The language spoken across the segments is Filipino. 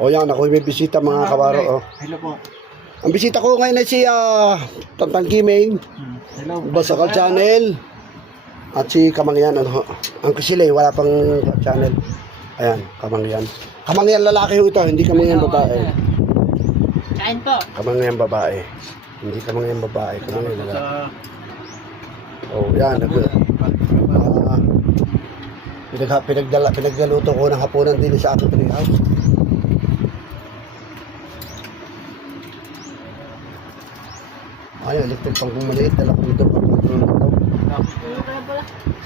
O yan, ako may bisita mga kabaro. Oh. Hello po. Ang bisita ko ngayon ay si Tantang Kiming, Hello. Basakal Channel, at si Kamangyan. Ano, ang Kisilay, wala pang channel. Ayan, Kamangyan. Kamangyan lalaki ho ito, hindi Kamangyan babae. Kain po. Kamangyan babae. Hindi Kamangyan babae, Kamangyan lalaki. Oh, yan. Pinagdaluto ko ng hapunan din sa aking treehouse. Ay, electric pang kumaliit. Dala ko dito pang magluluto.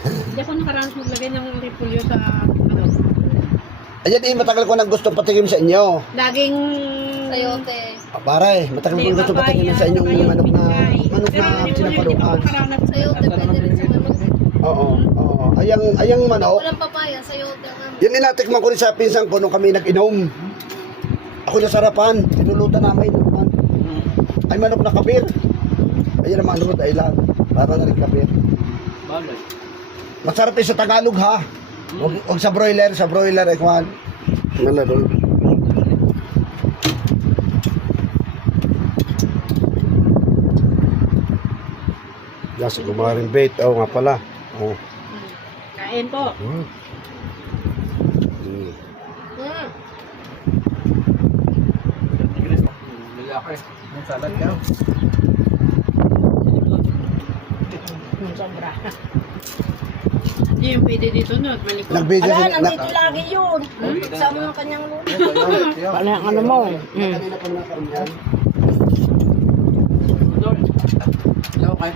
Hindi ako nakaranas maglagay ng repolyo sa ano. Ayan matagal ko nang gusto patikim sa inyo. Laging Sayote. Pare, matagal ko gusto patikim sa inyong manok na sinapalukan. Sayote, pwede rin sa manok. Oo, oo. Ayang manok. Walang papaya, sayote ang ano. Yan inatikman ko rin sa pinsan ko nung kami nag-inom. Ako nasarapan. Tinulutan namin. Ay manok na kapir. Ayun ang manok ay lang. Para na rin kapir. Bagay. Masarap yun sa Tagalog ha. Huwag sa broiler ay kwan. Wala doon. Yes, gumaring bait. Oo nga pala. Oh. Kain po. Mm. Lalaki. May salad ka. Sobra. Hindi yung pwede dito no, malikot. Nag-video Wala, sin- nandito lagi yun. Sama ng kanyang luto. Paano yung ano mo? Kanina pa nakaroon yan.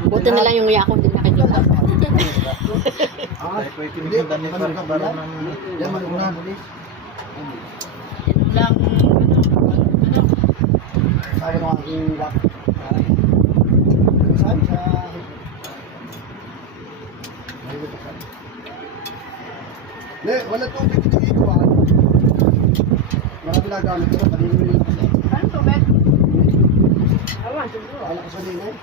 Buti na lang yung yakon din nakikita. Ah, Pwede tinignan ni manok na pala. ng... Yan, manok na. Yan lang, ano. Sabi ng aking lap. Saan? Sa... Ne, wala tubig dito dito ah. Marami na gamit ko. Kanina nila kasi. Ano to, Ben? Awan, siguro. Wala ka sa dingay.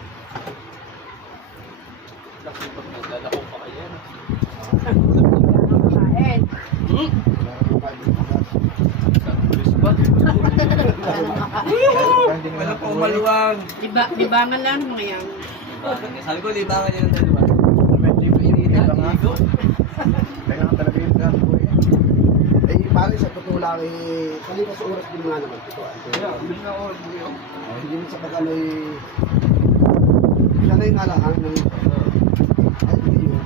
Kain. Wala po maluwang. Libangan lang mga yan. Sabi ko, libangan niya ng dalawa. Medyo initin ka nga. Kaya nga talaga yung gato eh. Eh, pare sa totoo lang eh, kanina sa oras din nga naman ito. Bilis na ako. Hindi mo sa pag-ano eh, sanay nga lang ng ay, hindi yun.